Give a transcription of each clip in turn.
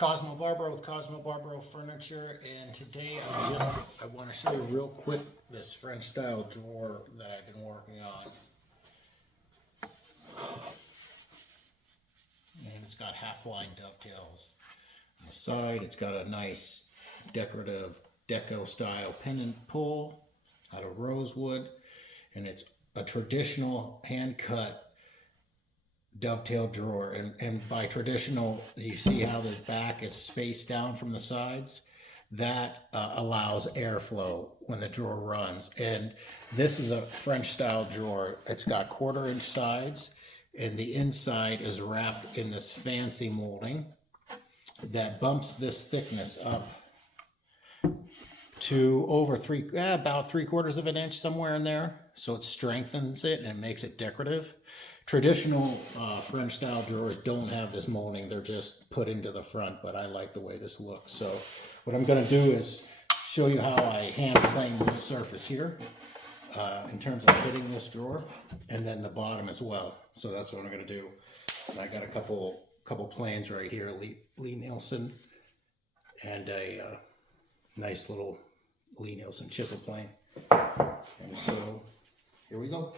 Cosmo Barbaro with Cosmo Barbaro Furniture, and today I want to show you real quick this French style drawer that I've been working on. And it's got half blind dovetails on the side. It's got a nice decorative deco style pendant pull out of rosewood, and it's a traditional hand cut dovetail drawer, and by traditional, you see how the back is spaced down from the sides. That allows airflow when the drawer runs. And this is a French style drawer. It's got 1/4 inch sides, and the inside is wrapped in this fancy molding that bumps this thickness up to over about 3/4 of an inch, somewhere in there. So it strengthens it and it makes it decorative. Traditional French style drawers don't have this molding. They're just put into the front, but I like the way this looks. So what I'm going to do is show you how I hand plane this surface here in terms of fitting this drawer, and then the bottom as well. So that's what I'm going to do. And I got a couple planes right here, Lee Nielsen, and a nice little Lee Nielsen chisel plane. And so here we go.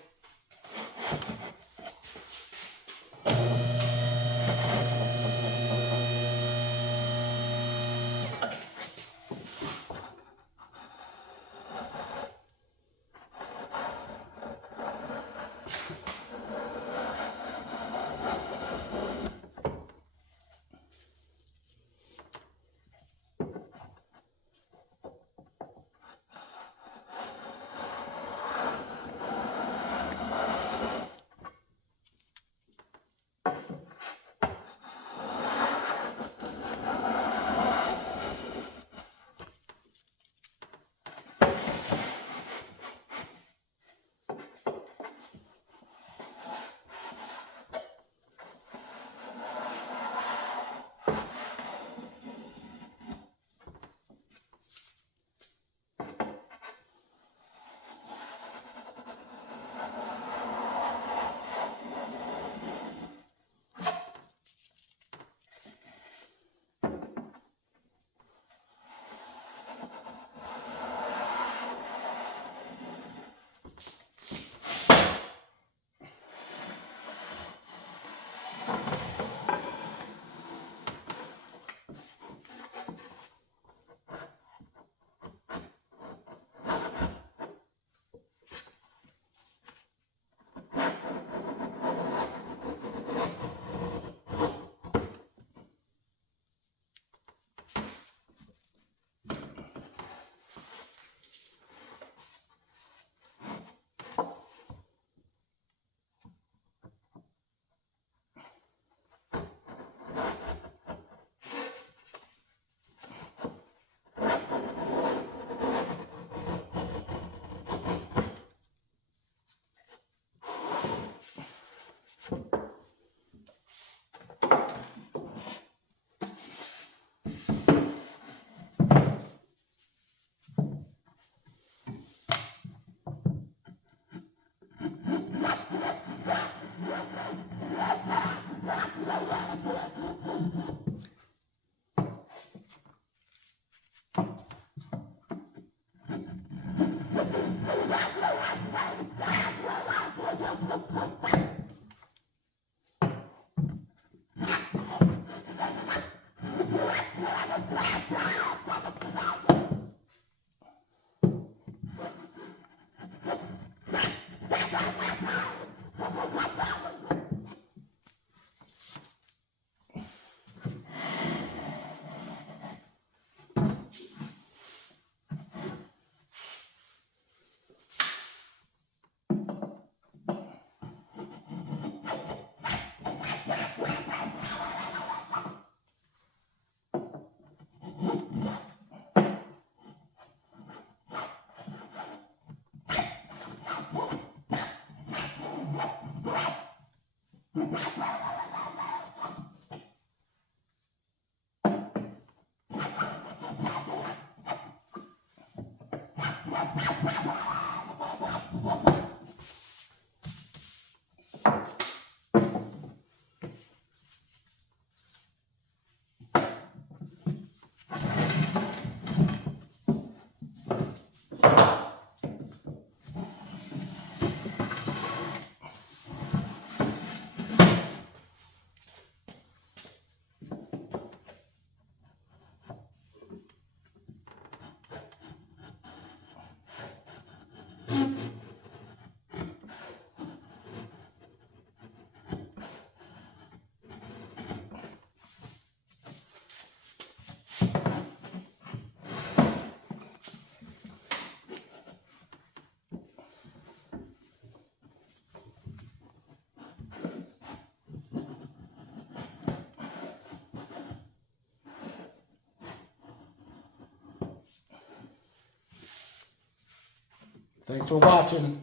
Thanks for watching.